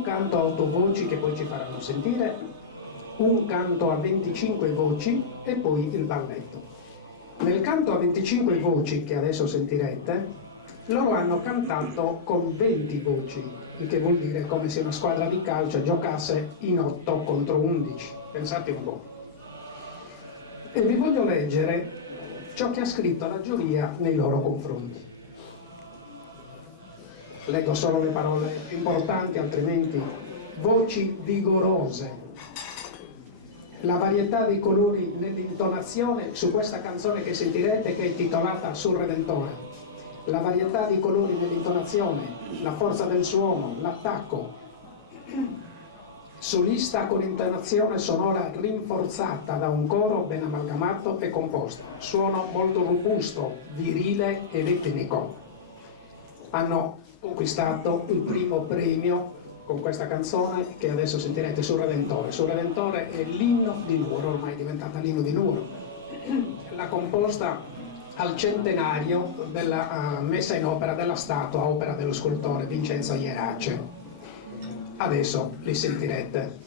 un canto a 8 voci che poi ci faranno sentire, un canto a 25 voci e poi il balletto. Nel canto a 25 voci che adesso sentirete, loro hanno cantato con 20 voci, il che vuol dire come se una squadra di calcio giocasse in 8 contro 11. Pensate un po'. E vi voglio leggere ciò che ha scritto la giuria nei loro confronti. Leggo solo le parole importanti, altrimenti voci vigorose. La varietà dei colori nell'intonazione su questa canzone che sentirete, che è intitolata Sul Redentore. La varietà di colori nell'intonazione, la forza del suono, l'attacco. Solista con intonazione sonora rinforzata da un coro ben amalgamato e composto. Suono molto robusto, virile ed etnico. Hanno conquistato il primo premio con questa canzone che adesso sentirete, Sul Redentore. Sul Redentore è l'inno di Nuoro, ormai è diventata l'inno di Nuoro. L'ha composta al centenario della messa in opera della statua, opera dello scultore Vincenzo Ierace. Adesso li sentirete.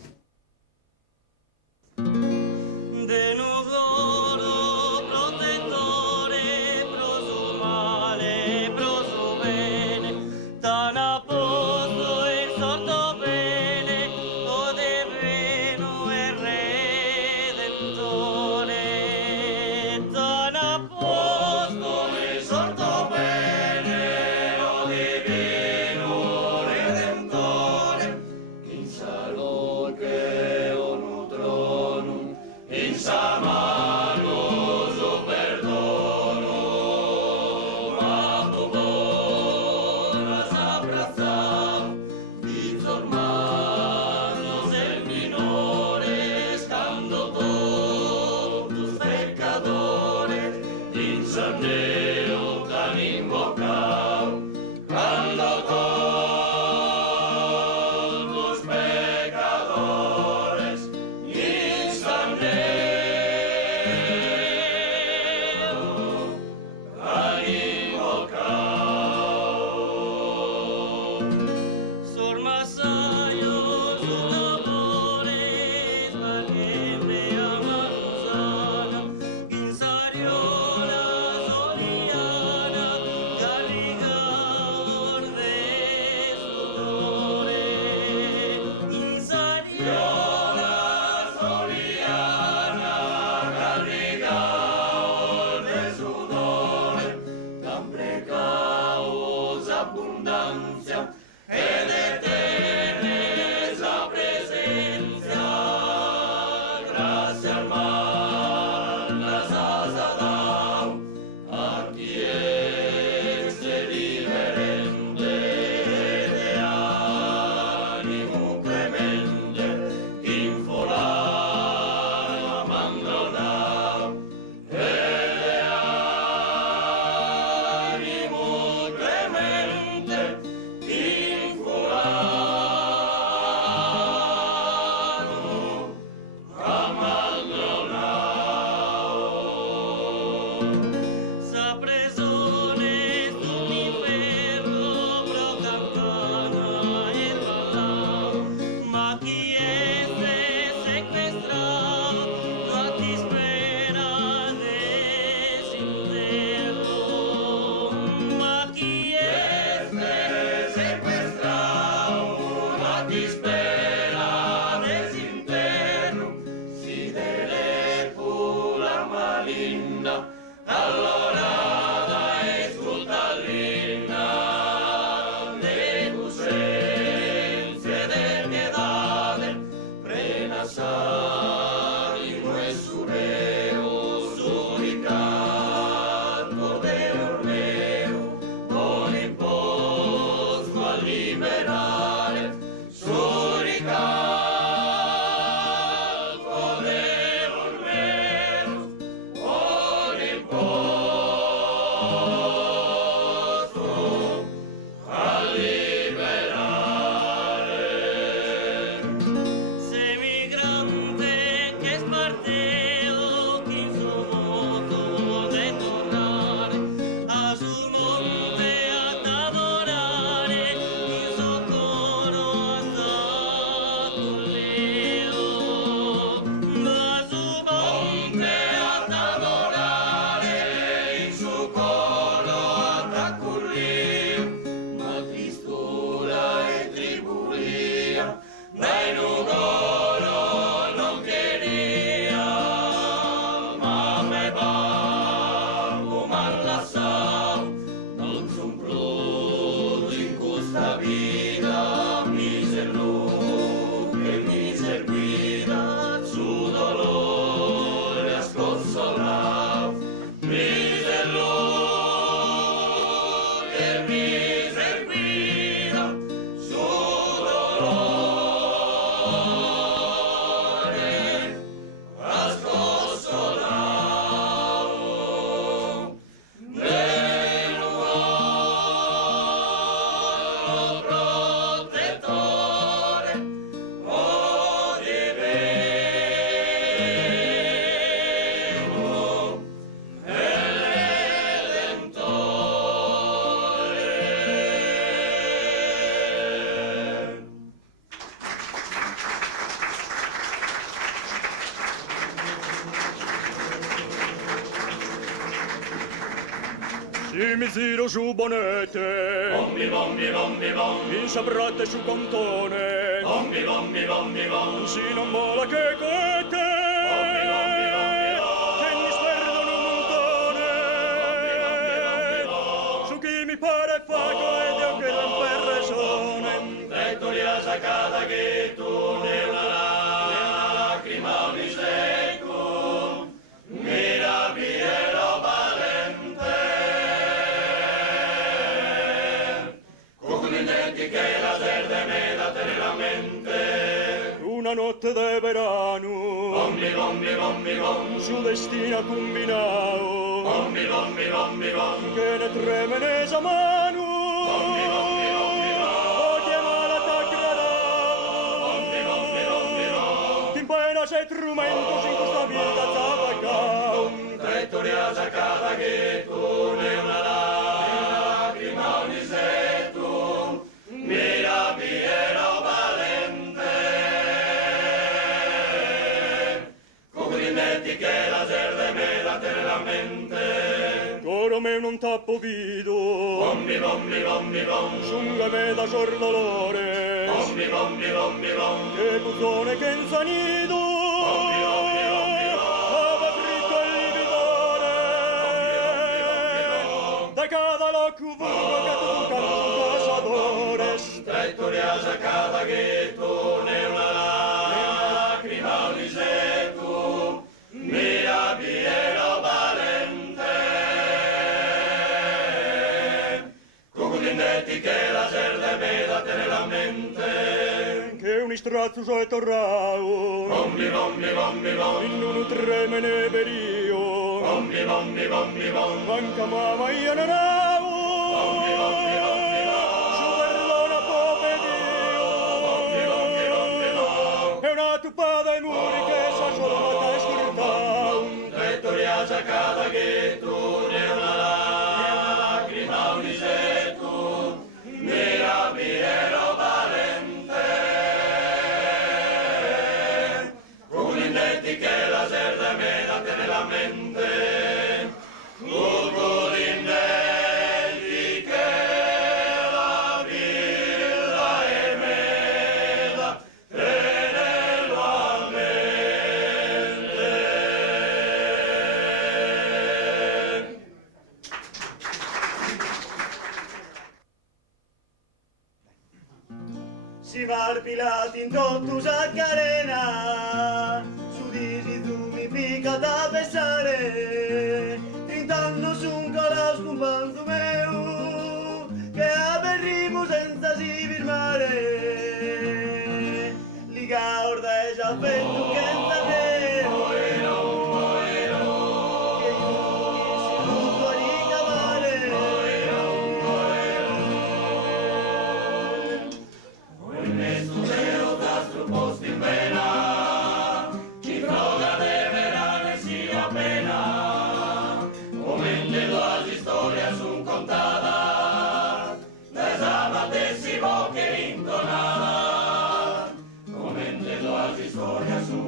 Sul monte ad adorare il suo vida, miser luz, que miser cuida, su dolor le has consolado. Miser luz, que miser cuida, su dolor le has consolado. Del uomo protettore, odievo, Redentore. Si misero su bonete, Bombi, bombi, bombi, bombi, in sabrate su cantone, bombi, bombi, bombi, bombi. si non vola che coete, che mi sperdono un montone, su chi mi pare faco ed io che l'imperre sono. Trettoria sacata che tu ne una lacrima mi secco, mira Piero valente, con gli denti che la serde me da teneramente. Una notte de verano, Bombi, bombi, bombi, bombi, su destina combinao, bombi, bombi, bombi, bombi. che ne treme ne sa mano, Bombi, bombi, bombi, bombi. oye mala t'aggradao, Bombi, bombi, bombi, bombi. in pena se trumentos in questa vita t'avacao. Trettoria sacata che tu ne una lacrima mi secco, mira Piero valente, con gli denti che la serde me da teneramente. Coro me non tappo vido, Bombi, bombi, bombi, bombi, sunga me da sor dolore, bombi, bombi, bombi, bombi. che buzzone che insanido, Bombi, bombi, bombi, bombi. ava fritto il lividore, da cada la cuvuga che tu canto su casadores. Trettoria sacata che tu ne una lacrima mi secco, mira Piero valente, con gli indetti che la serde me da teneramente. Che un istrazzo so e torrao, Bombi, bombi, bombi, bombi, in un tremene verio, bombi, bombi, bombi, bombi. manca mamma io non avo, Bombi, bombi, bombi, bombi. su perdona povedio, Bombi, bombi, bombi, bombi. è una tuppa dai muri che sa solo la testa. Trettoria sacata che tu ne una lacrima mi secco, mira Piero valente, con gli indetti che la serde me da teneramente. Con gli indetti che la villa è me da tenerlo a mente. Si marpilati in tottu saccarena, su disi tu mi pica da pensare, trintando su un cola scumpanzo meu, che aperrimo senza si firmare, liga orda già fetto che neo, che io si tutto a ricavare. Posti in vena, chi droga deve rare sia pena, come la storia su contata, da sabatessimo che intonata, come la storia su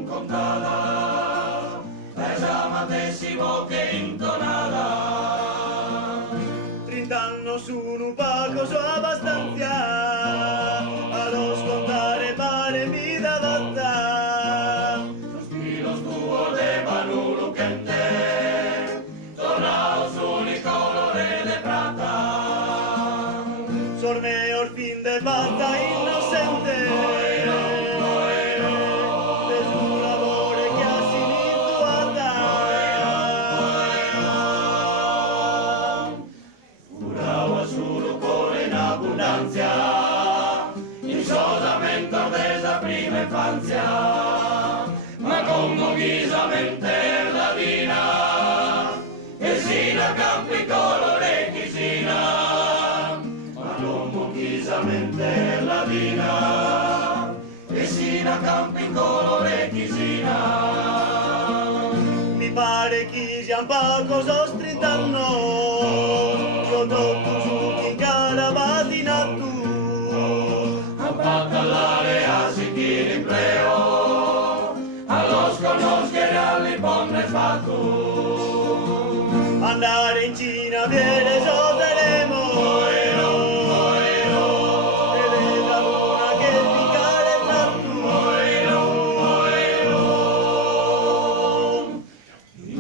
fatta innocente de su labore che ha sinituata. Curava solo cuore in abbondanza, insosamente ordesa prima infanzia, ma convoghitamente la dina, e sino a campi colore chisina, ma convoghitamente la dina, e sino a campi colore chisina. Mi pare che siamo poco sostrintando, io tocco su chi carabatina tu. A battallare a sentire in pleo, allo sconoscere all'ipone fatto. Andare in Cina viene soteremo, e la luna che piccare tra tu.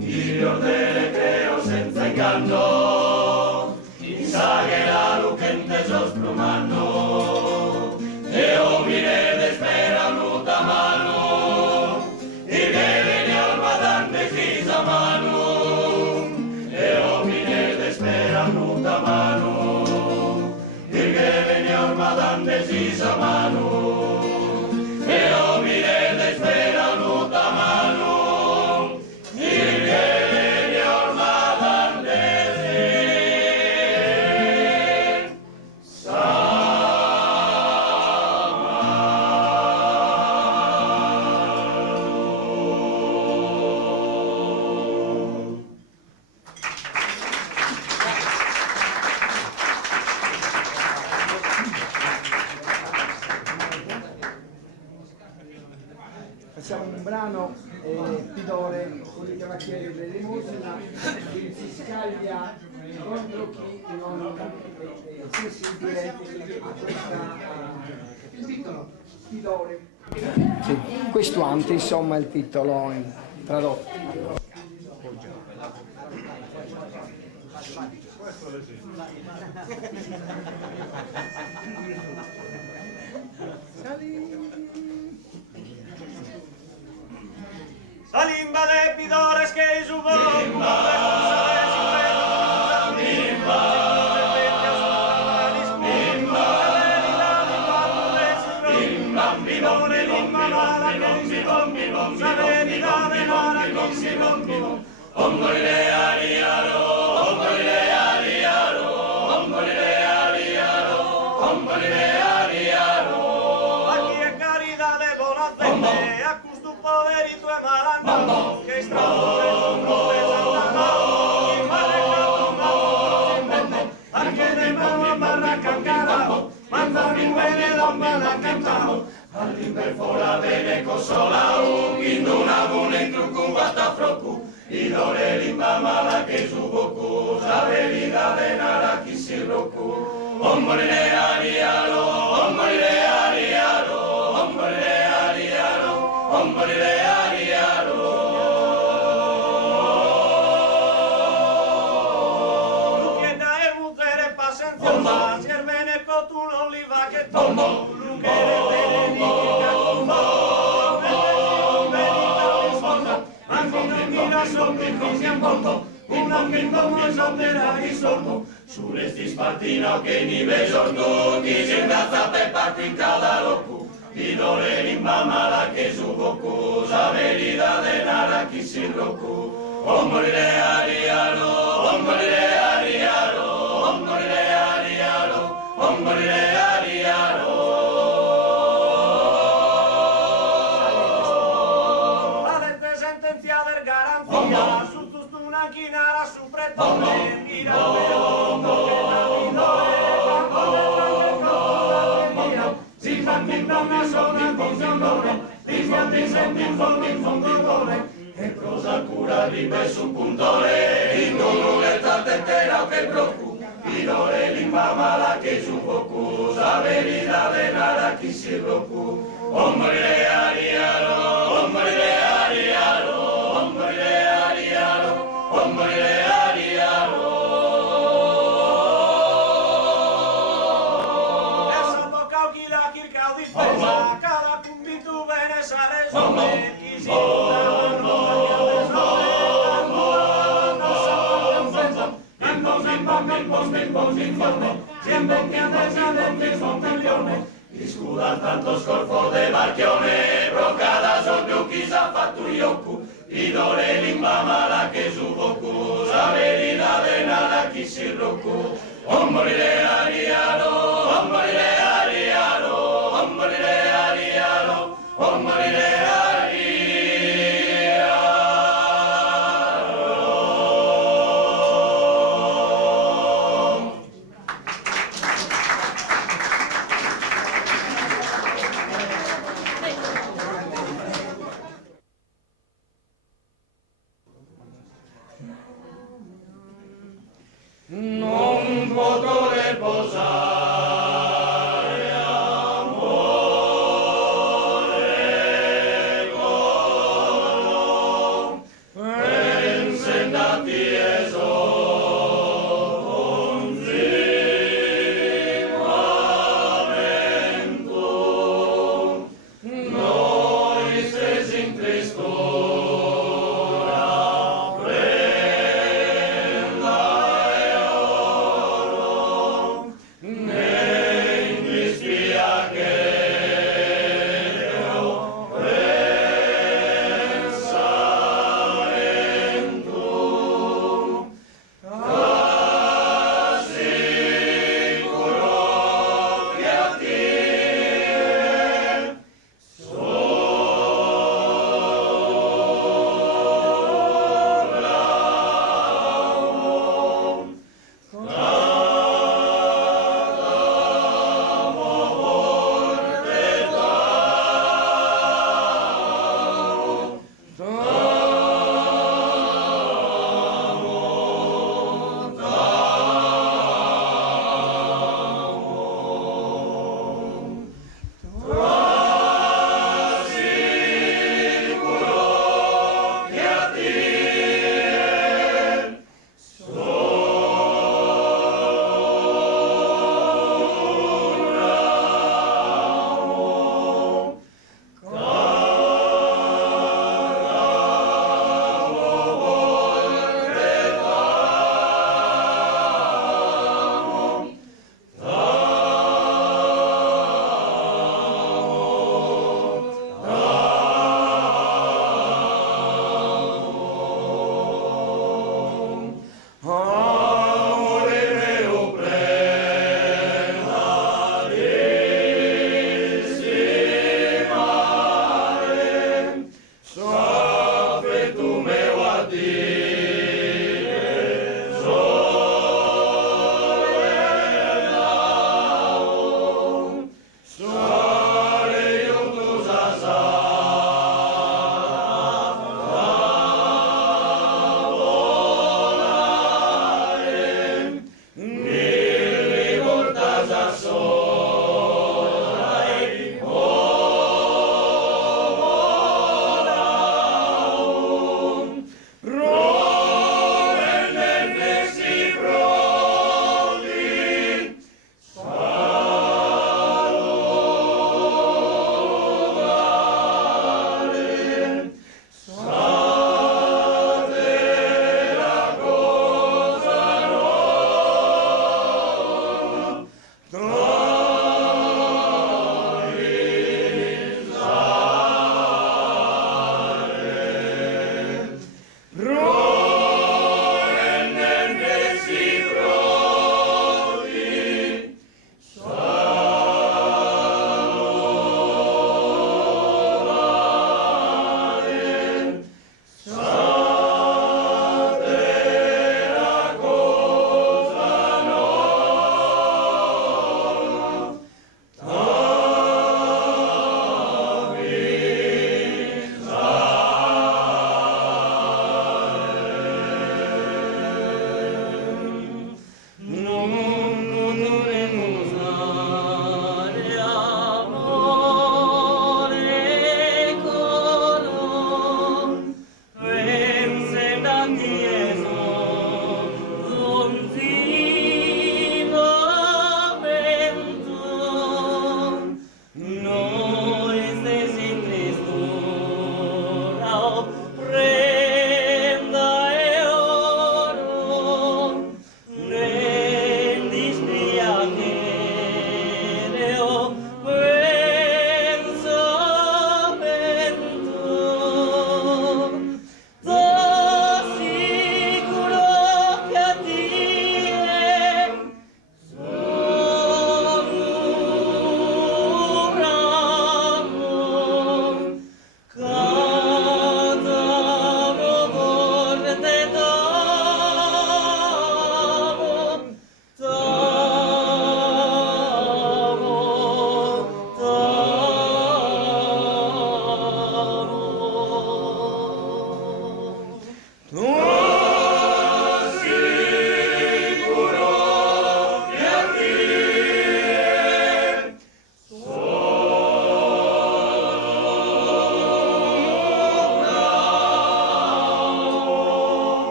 Figlio delle creo senza inganno, in saghe la lucente sosplumando, e omine desperano da mano, e che viene al madante fisa mano, e omine desperano da mano, e che viene al madante fisa mano, e omine desperano da mano, e che viene al madante fisa Facciamo un brano Pidore con i cavacchieri dell'elemosina, che si scaglia contro chi non si sente a questa Il titolo? Pidore. Sì, questo ante insomma è il titolo tradotto. Salimba de pidores che su aquí es caridad de bonacente, a custo poderito e malando, che strano de fondo de Santa Mano, y manejato malo sin vende, anche de mano barra cancarajo, manzani bene don bala cantao, all'imperfora bene consolao, induna bune in trucu bata frocu, idore limba mala che su boku, saberida de nara chi si roku. Ombrele ariaro, ombrele ariaro, ombrele ariaro, ombrele ariaro. tu chieda e mutere pazienza, si er bene con tu non li va che tomo, tu che le bene di mira sotto così a mondo, una che come sopra di sordo, Su resti spartino che ni veso tu, chi si ingrazza per parti in cada locu, idore limba mala che su boku, saberida de nara chi si roku. Ombrele ariaro, ombrele ariaro, ombrele ariaro, ombrele ariaro. valente sentencia del garantía, su tustuna quinara su pretone, mira si fanno una sola visione, E cosa cura ribe su puntore, in un letta tetera che brocu, idore limba mala che su boku, saberida de nara chi si roku. Ombrele ariaro, ombrele ariaro, ombrele ariaro, ombrele ariaro. essa boca difesa, cada convito bene sare sole, chi si non Discudan tantos corpos de barchione, brocadas o giochisa fatto yoku, idole limba mala che su boku, saberina de nada chi si roku, ommorile ariaro, ommorile ariaro, ommorile ariaro, ommorile ariaro. Non potrò riposare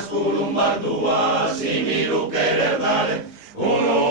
masculum bardua, similu querer dare, uno